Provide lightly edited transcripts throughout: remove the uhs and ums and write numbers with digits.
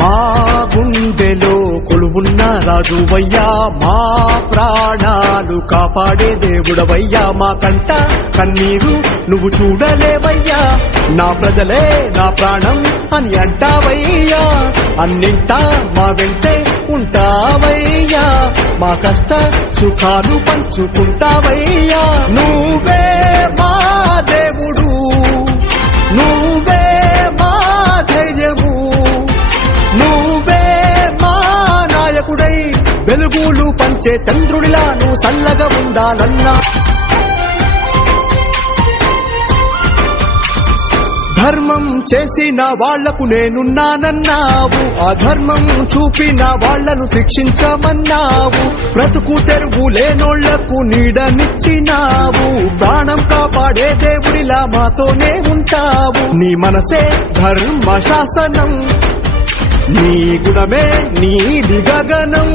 మా గుండెలో కొలువున్న రాజువయ్యా, మా ప్రాణాలు కాపాడే దేవుడవయ్యా, మా కంట కన్నీరు నువ్వు చూడలేవయ్యా, నా ప్రజలే నా ప్రాణం అని అంటావయ్యా, అన్నింటా మా వెంటే ఉంటావయ్యా, మా కష్ట సుఖాలు పంచుకుంటావయ్యా, నువ్వే మా దేవుడు, నువ్వే మా ధైర్యము, నువ్వే మా నాయకుడై వెలుగులు పంచే చంద్రుడిలా నువ్వు చల్లగా ఉండాలన్నా. ధర్మం చేసిన వాళ్లకు నేనున్నానన్నావు, అధర్మం చూపిన వాళ్లను శిక్షించమన్నావు, బ్రతుకు తెరువు లేనోళ్లకు నీడనిచ్చినావు, ప్రాణం కాపాడే దేవుడిలా మాతోనే ఉంటావు, నీ మనసే ధర్మ శాసనం, నీ గుణమే నీలి గగనం,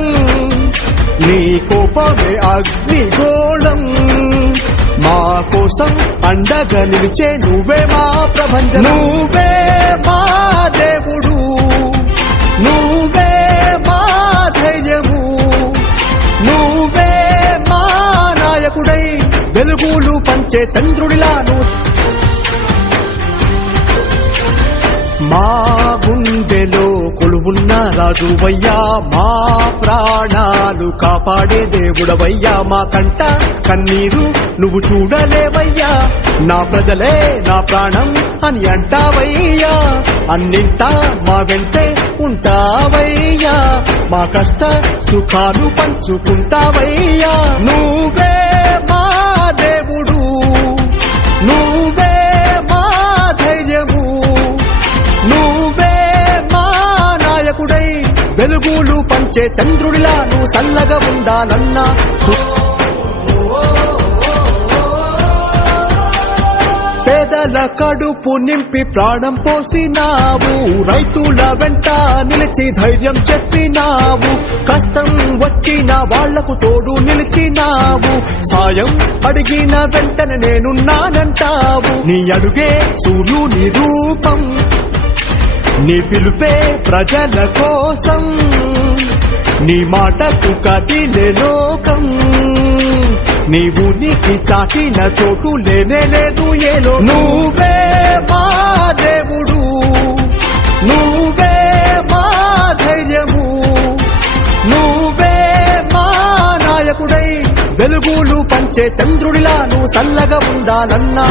నీ కోపమే అగ్నిగోళం, మా కోసం అండగా నిలిచే నువ్వే మా ప్రభంజనం, నువ్వే మా దేవుడు, నువ్వే మా ధైర్యము, నువ్వే మా నాయకుడై వెలుగులు పంచే చంద్రుడిలా మా గుండెలో కొలువున్న రాజువయ్యా, మా ప్రాణాలు కాపాడే దేవుడవయ్యా, మా కంట కన్నీరు నువ్వు చూడలేవయ్యా, నా ప్రజలే నా ప్రాణం అని అంటావయ్యా, అన్నింటా మా వెంటే ఉంటావయ్యా, మా కష్ట సుఖాలు పంచుకుంటావయ్యా, నువ్వే మా దేవుడు, నువ్వే మా ధైర్యము, నువ్వే మా నాయకుడై వెలుగులు పంచే చంద్రుడిలా నువ్వు చల్లగా ఉండాలన్నా. పేదల కడుపు నింపి ప్రాణం పోసినావు, రైతుల వెంట నిలిచి ధైర్యం చెప్పినావు, కష్టం వచ్చిన వాళ్లకు తోడు నిలిచినావు, సాయం అడిగిన వెంటనే నేనున్నానంటావు, నీ అడుగే సూర్యుని రూపం, నీ పిలుపే ప్రజల కోసం, నీ మాటకు కదిలే లోకం, నీవు నీకి చాటిన చోటు లేనే లేదు ఏలో, నువ్వే మా దేవుడు, నువ్వే మా ధైర్యము, నువ్వే మా నాయకుడై వెలుగులు పంచే చంద్రుడిలా నువ్వు చల్లగా ఉండాలన్నా.